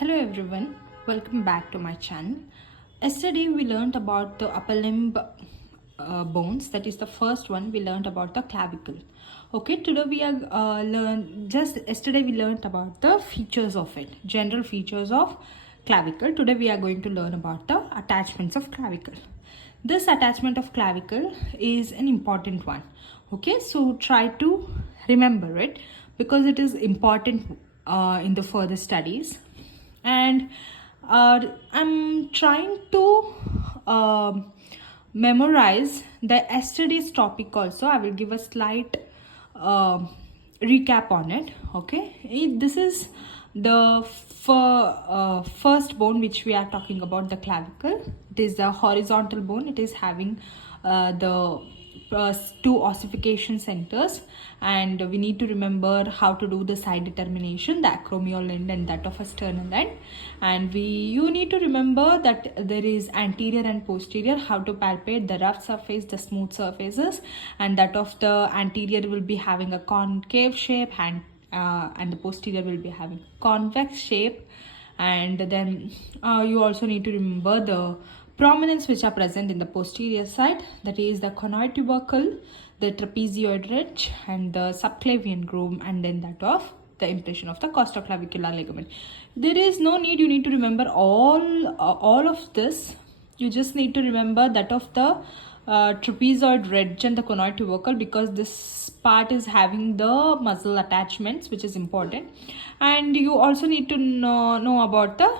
Hello everyone, welcome back to my channel. Yesterday we learned about the upper limb bones. That is the first one. We learned about the clavicle. Okay, today we are yesterday we learned about the features of it, general features of clavicle. Today we are going to learn about the attachments of clavicle. This attachment of clavicle is an important one. Okay, so try to remember it because it is important in the further studies. And I'm trying to memorize the yesterday's topic also. I will give a slight recap on it. Okay, this is the first bone which we are talking about, the clavicle. It is the horizontal bone. It is having the two ossification centers, and we need to remember how to do the side determination, the acromial end and that of a sternal end. And you need to remember that there is anterior and posterior, how to palpate the rough surface, the smooth surfaces, and that of the anterior will be having a concave shape and the posterior will be having convex shape. And then you also need to remember the prominence which are present in the posterior side, that is the conoid tubercle, the trapezoid ridge, and the subclavian groove, and then that of the impression of the costoclavicular ligament. There is no need you need to remember all of this. You just need to remember that of the trapezoid ridge and the conoid tubercle, because this part is having the muscle attachments, which is important. And you also need to know about the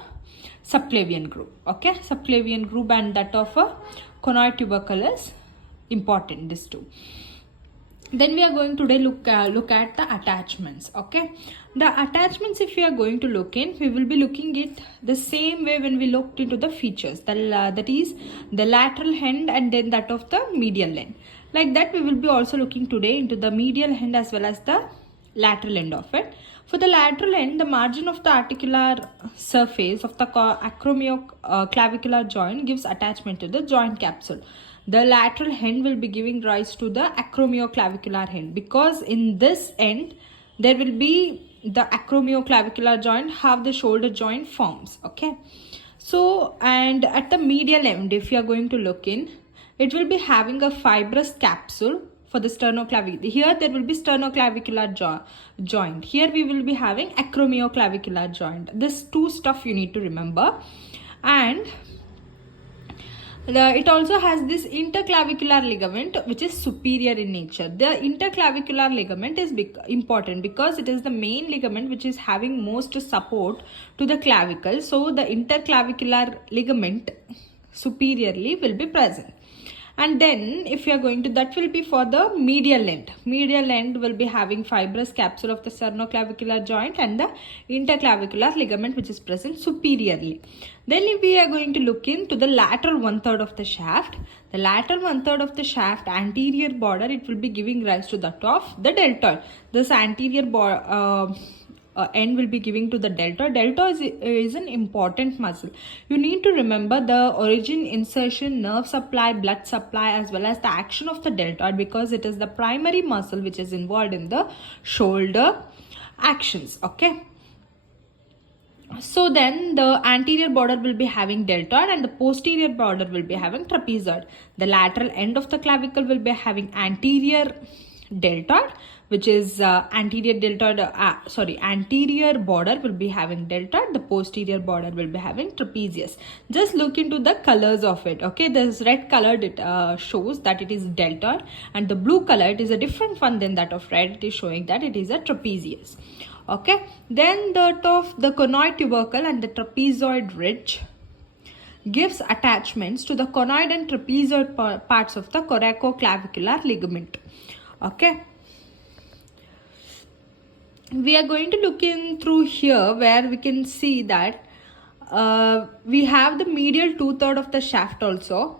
subclavian groove. Okay, subclavian groove and that of a conoid tubercle is important, these two. Then we are going today look at the attachments. Okay, the attachments, if we are going to look in, we will be looking it the same way when we looked into the features, that is the lateral end and then that of the medial end. Like that we will be also looking today into the medial end as well as the lateral end of it. For the lateral end, the margin of the articular surface of the acromioclavicular joint gives attachment to the joint capsule. The lateral end will be giving rise to the acromioclavicular end, because in this end there will be the acromioclavicular joint, have the shoulder joint forms. Okay, so and at the medial end, if you are going to look in, it will be having a fibrous capsule for the sternoclavicular. Here there will be sternoclavicular joint. Here we will be having acromioclavicular joint. This two stuff you need to remember. And it also has this interclavicular ligament which is superior in nature. The interclavicular ligament is important because it is the main ligament which is having most support to the clavicle. So the interclavicular ligament superiorly will be present. And then if you are going to, that will be for the medial end. Medial end will be having fibrous capsule of the sternoclavicular joint and the interclavicular ligament which is present superiorly. Then if we are going to look into the lateral 1/3 of the shaft, the lateral 1/3 of the shaft anterior border, it will be giving rise to that of the deltoid. This anterior end will be giving to the deltoid. Deltoid is an important muscle. You need to remember the origin, insertion, nerve supply, blood supply, as well as the action of the deltoid, because it is the primary muscle which is involved in the shoulder actions. Okay, so then the anterior border will be having deltoid and the posterior border will be having trapezoid. The lateral end of the clavicle will be having anterior deltoid, which is anterior border will be having deltoid. The posterior border will be having trapezius. Just look into the colors of it. Okay, this red colored, it shows that it is deltoid, and the blue color, it is a different one than that of red. It is showing that it is a trapezius. Okay, then that of the conoid tubercle and the trapezoid ridge gives attachments to the conoid and trapezoid parts of the coracoclavicular ligament. Okay, we are going to look in through here where we can see that we have the medial 2/3 of the shaft also.